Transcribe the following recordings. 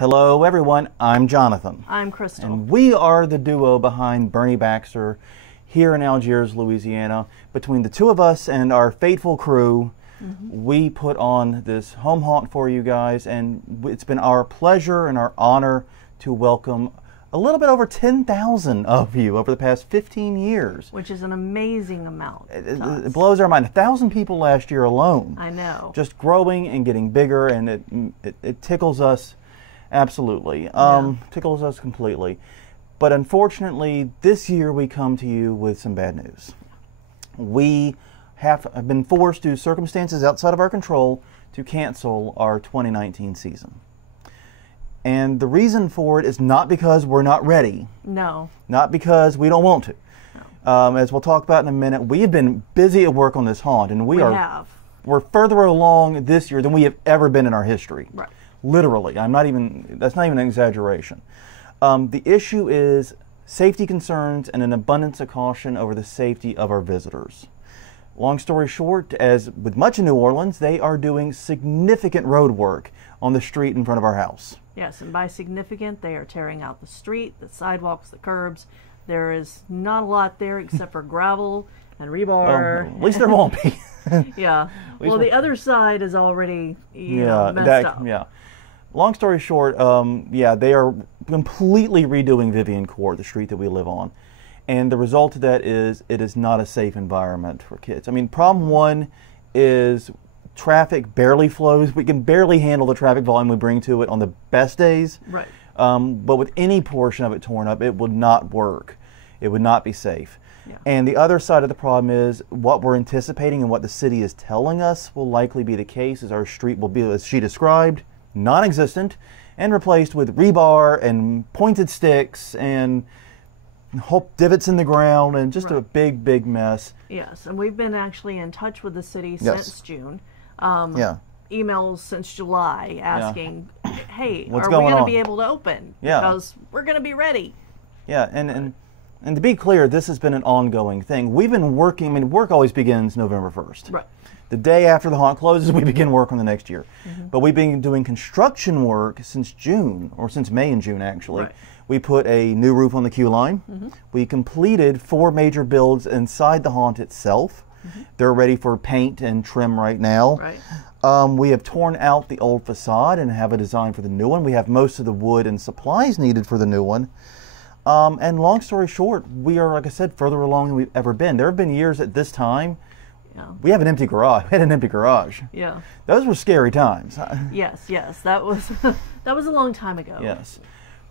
Hello everyone, I'm Jonathan. I'm Crystal. And we are the duo behind Bernie Baxter here in Algiers, Louisiana. Between the two of us and our faithful crew, we put on this home haunt for you guys, and it's been our pleasure and our honor to welcome a little bit over 10,000 of you over the past 15 years. Which is an amazing amount. It blows our mind. 1,000 people last year alone. I know. Just growing and getting bigger, and it tickles us. Absolutely. Tickles us completely. But unfortunately, this year we come to you with some bad news. We have been forced due to circumstances outside of our control to cancel our 2019 season. And the reason for it is not because we're not ready. No. Not because we don't want to. No. As we'll talk about in a minute, we have been busy at work on this haunt, and we're further along this year than we have ever been in our history. Right. Literally, that's not even an exaggeration. The issue is safety concerns and an abundance of caution over the safety of our visitors. Long story short, as with much of New Orleans, they are doing significant road work on the street in front of our house. Yes, and by significant, they are tearing out the street, the sidewalks, the curbs. There is not a lot there except for gravel and rebar. At least there won't be. Yeah. Well, the other side is already messed up. Yeah. Long story short, they are completely redoing Vivian Court, the street that we live on. And the result of that is it is not a safe environment for kids. I mean, problem one is traffic barely flows. We can barely handle the traffic volume we bring to it on the best days. Right. But with any portion of it torn up, it would not work. It would not be safe. Yeah. And the other side of the problem is what we're anticipating and what the city is telling us will likely be the case is our street will be, as she described, non-existent and replaced with rebar and pointed sticks and divots in the ground and just a big mess. Yes, and we've been actually in touch with the city since June. Emails since July asking, hey, are we going to be able to open? Because we're going to be ready. Yeah, and to be clear, this has been an ongoing thing. We've been working, I mean, work always begins November 1st. Right. The day after the haunt closes, we begin work on the next year. But we've been doing construction work since June, or since May and June, actually. Right. We put a new roof on the queue line. We completed 4 major builds inside the haunt itself. They're ready for paint and trim right now. Right. We have torn out the old facade and have a design for the new one. We have most of the wood and supplies needed for the new one. And long story short, we are, like I said, further along than we've ever been. There have been years at this time we have an empty garage. We had an empty garage. Yeah. Those were scary times. Yes. That was that was a long time ago. Yes.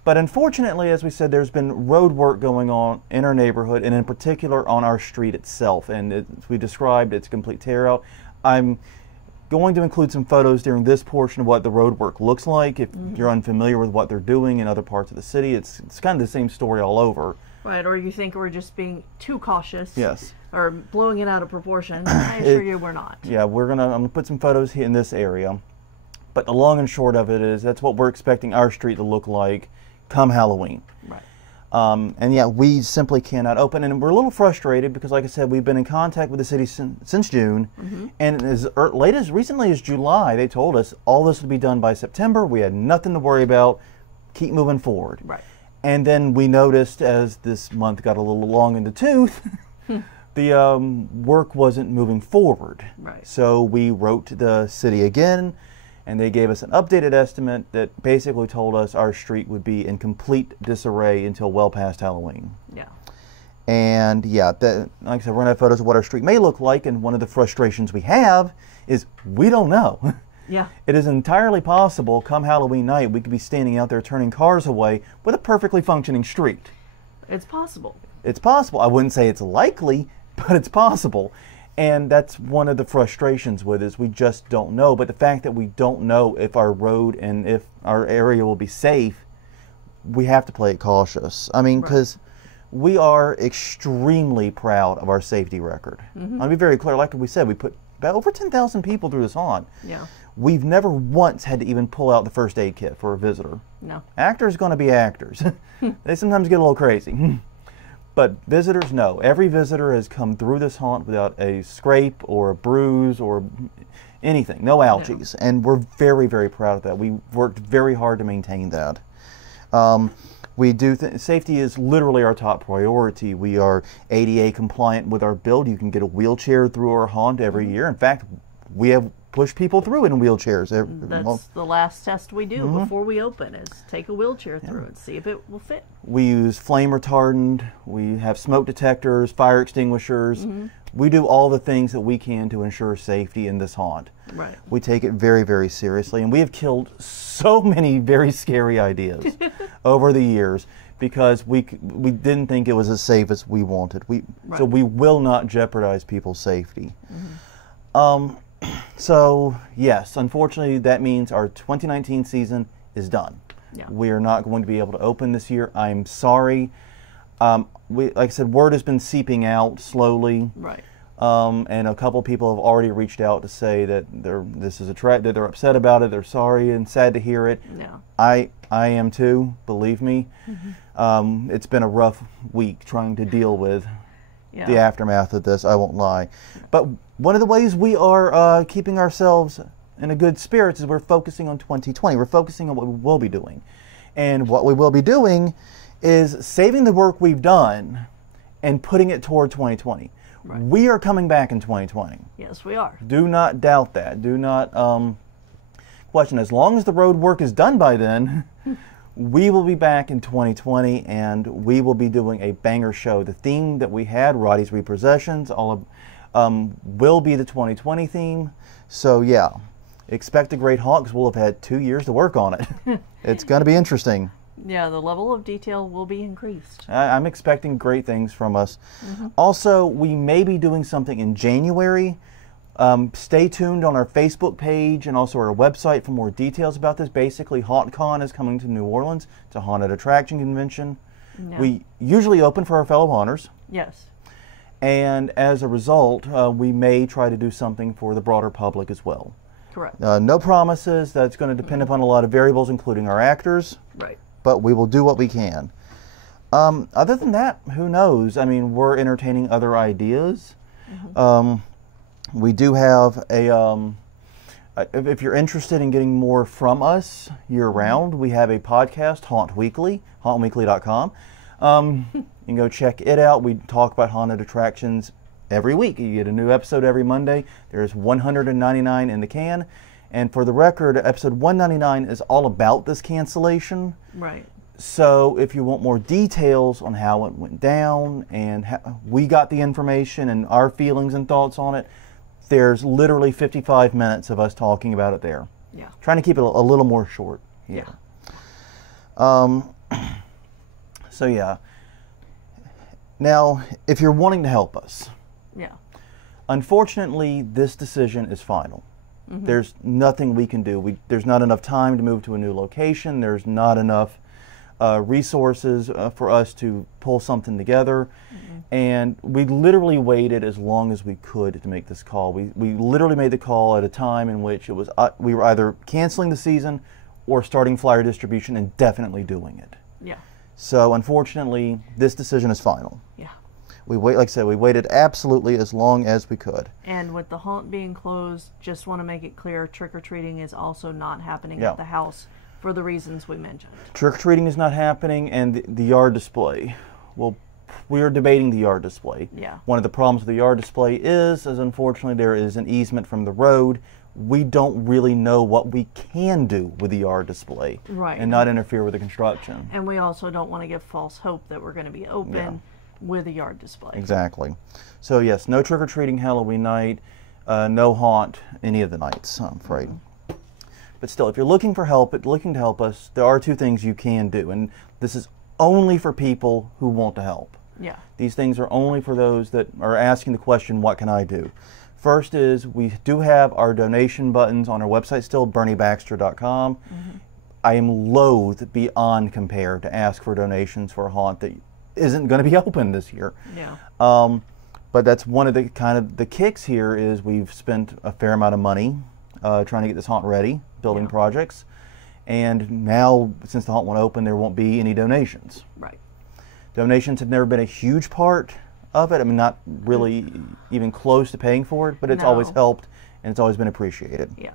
But unfortunately, as we said, there's been road work going on in our neighborhood, and in particular on our street itself. And as we described, it's a complete tear out. I'm going to include some photos during this portion of what the road work looks like. If you're unfamiliar with what they're doing in other parts of the city, it's kind of the same story all over. Right, or you think we're just being too cautious. Yes. Or blowing it out of proportion. I assure you we're not. Yeah, I'm gonna put some photos here in this area. But the long and short of it is that's what we're expecting our street to look like come Halloween. Right. And yeah, we simply cannot open, and we're a little frustrated because, like I said, we've been in contact with the city since June, and as late as recently as July, they told us all this would be done by September. We had nothing to worry about. Keep moving forward. Right. And then we noticed as this month got a little long in the tooth, the work wasn't moving forward. Right. So we wrote to the city again, and they gave us an updated estimate that basically told us our street would be in complete disarray until well past Halloween. Yeah. And yeah, like I said, we're going to have photos of what our street may look like, and one of the frustrations we have is we don't know. Yeah. It is entirely possible come Halloween night we could be standing out there turning cars away with a perfectly functioning street. It's possible. It's possible. I wouldn't say it's likely, but it's possible. And that's one of the frustrations with it, is we just don't know. But the fact that we don't know if our road and if our area will be safe, we have to play it cautious. I mean, because we are extremely proud of our safety record. I'll be very clear. Like we said, we put about over 10,000 people through this haunt. Yeah. We've never once had to even pull out the first aid kit for a visitor. No. Actors going to be actors. They sometimes get a little crazy. But visitors, no. Every visitor has come through this haunt without a scrape or a bruise or anything, no allergies. No. And we're very, very proud of that. We worked very hard to maintain that. We do safety is literally our top priority. We are ADA compliant with our build. You can get a wheelchair through our haunt every year. In fact, we have pushed people through in wheelchairs. That's the last test we do before we open, is take a wheelchair through and see if it will fit. We use flame retardant. We have smoke detectors, fire extinguishers. We do all the things that we can to ensure safety in this haunt. Right. We take it very, very seriously, and we have killed so many very scary ideas over the years because we didn't think it was as safe as we wanted. So we will not jeopardize people's safety. So yes, unfortunately, that means our 2019 season is done. Yeah. We are not going to be able to open this year. I'm sorry. Like I said, word has been seeping out slowly. Right. And a couple people have already reached out to say that that they're upset about it. They're sorry and sad to hear it. Yeah. I am too. Believe me. It's been a rough week trying to deal with the aftermath of this. I won't lie. But one of the ways we are keeping ourselves in a good spirits is we're focusing on 2020. We're focusing on what we will be doing, and what we will be doing is saving the work we've done and putting it toward 2020. Right. We are coming back in 2020. Yes, we are. Do not doubt that. Do not question. As long as the road work is done by then, we will be back in 2020, and we will be doing a banger show. The theme that we had, Roddy's Repossessions, will be the 2020 theme. So yeah, expect a great haunt because we'll have had 2 years to work on it. It's going to be interesting. Yeah, the level of detail will be increased. I'm expecting great things from us. Also, we may be doing something in January. Stay tuned on our Facebook page and also our website for more details about this. Basically, HauntCon is coming to New Orleans. It's a haunted attraction convention. Yeah. We usually open for our fellow haunters. Yes. And as a result, we may try to do something for the broader public as well. Correct. No promises. That's going to depend upon a lot of variables, including our actors. Right. But we will do what we can. Other than that, who knows? I mean, we're entertaining other ideas. We do have if you're interested in getting more from us year-round, we have a podcast, Haunt Weekly, hauntweekly.com. You can go check it out. We talk about haunted attractions every week. You get a new episode every Monday. There's 199 in the can. And for the record, episode 199 is all about this cancellation. Right. So if you want more details on how it went down and how we got the information and our feelings and thoughts on it, there's literally 55 minutes of us talking about it there. Yeah. Trying to keep it a little more short. Yeah. So yeah. Now, if you're wanting to help us. Yeah. Unfortunately, this decision is final. There's nothing we can do. There's not enough time to move to a new location. There's not enough resources for us to pull something together. And we literally waited as long as we could to make this call. We literally made the call at a time in which it was we were either canceling the season or starting flyer distribution and definitely doing it. Yeah. So unfortunately, this decision is final. Yeah. Like I said, we waited absolutely as long as we could. And with the haunt being closed, just want to make it clear, trick-or-treating is also not happening Yeah. at the house for the reasons we mentioned. Trick-or-treating is not happening, and the yard display. Well, we are debating the yard display. Yeah. One of the problems with the yard display is unfortunately there is an easement from the road. We don't really know what we can do with the yard display. Right. And not interfere with the construction. And we also don't want to give false hope that we're going to be open with a yard display. Exactly. So yes, no trick-or-treating Halloween night, no haunt any of the nights, I'm afraid. But still, if you're looking for help, looking to help us, there are two things you can do, and this is only for people who want to help. Yeah. These things are only for those that are asking the question, what can I do? First is, we do have our donation buttons on our website still, BernieBaxter.com. I am loath beyond compare to ask for donations for a haunt that isn't going to be open this year. Yeah. But that's one of the kind of the kicks here is we've spent a fair amount of money trying to get this haunt ready, building projects. And now, since the haunt won't open, there won't be any donations. Right. Donations have never been a huge part of it. I mean, not really even close to paying for it, but it's always helped, and it's always been appreciated. Yeah.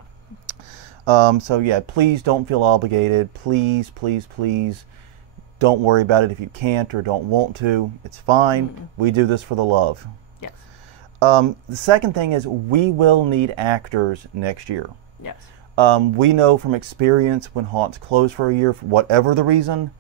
So yeah, please don't feel obligated. Please, please, please don't worry about it if you can't or don't want to. It's fine. We do this for the love. Yes. The second thing is we will need actors next year. Yes. We know from experience when haunts close for a year, for whatever the reason,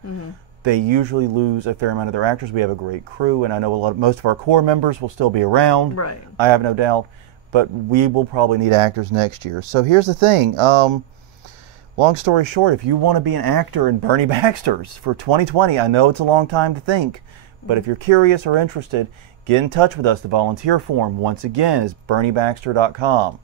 they usually lose a fair amount of their actors. We have a great crew, and I know most of our core members will still be around. Right. I have no doubt. But we will probably need actors next year. So here's the thing. Long story short, if you want to be an actor in Bernie Baxter's for 2020, I know it's a long time to think, but if you're curious or interested, get in touch with us. The volunteer form, once again, is BernieBaxter.com.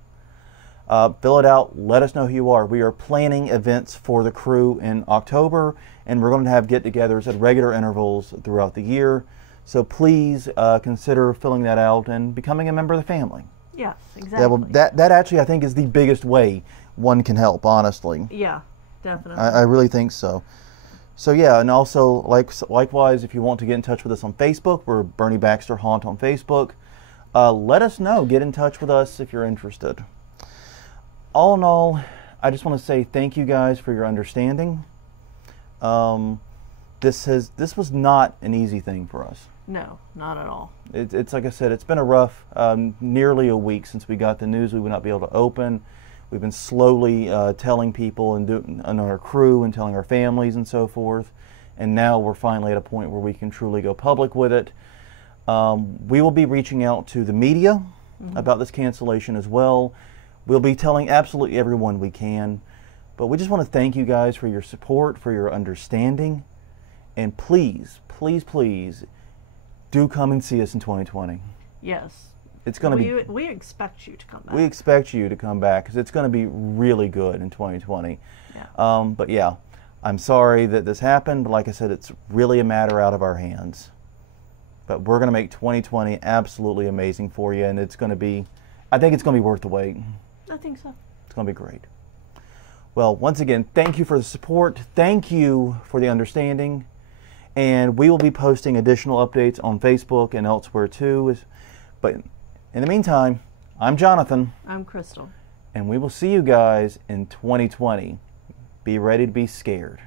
Fill it out. Let us know who you are. We are planning events for the crew in October, and we're going to have get-togethers at regular intervals throughout the year. So please consider filling that out and becoming a member of the family. Yes, exactly. That actually, I think, is the biggest way one can help, honestly. Yeah, definitely. I really think so. So yeah, and also, likewise, if you want to get in touch with us on Facebook, we're Bernie Baxter Haunt on Facebook. Let us know. Get in touch with us if you're interested. All in all, I just want to say thank you guys for your understanding. This was not an easy thing for us. No, not at all. It's like I said, it's been a rough, nearly a week since we got the news we would not be able to open. We've been slowly telling people and our crew and telling our families and so forth. And now we're finally at a point where we can truly go public with it. We will be reaching out to the media about this cancellation as well. We'll be telling absolutely everyone we can. But we just want to thank you guys for your support, for your understanding. And please, please, please, do come and see us in 2020. Yes. It's going to be. We expect you to come back. We expect you to come back because it's going to be really good in 2020. Yeah. But yeah, I'm sorry that this happened. But like I said, it's really a matter out of our hands. But we're going to make 2020 absolutely amazing for you, and it's going to be. I think it's going to be worth the wait. I think so. It's going to be great. Well, once again, thank you for the support. Thank you for the understanding. And we will be posting additional updates on Facebook and elsewhere too. But in the meantime, I'm Jonathan. I'm Crystal. And we will see you guys in 2020. Be ready to be scared.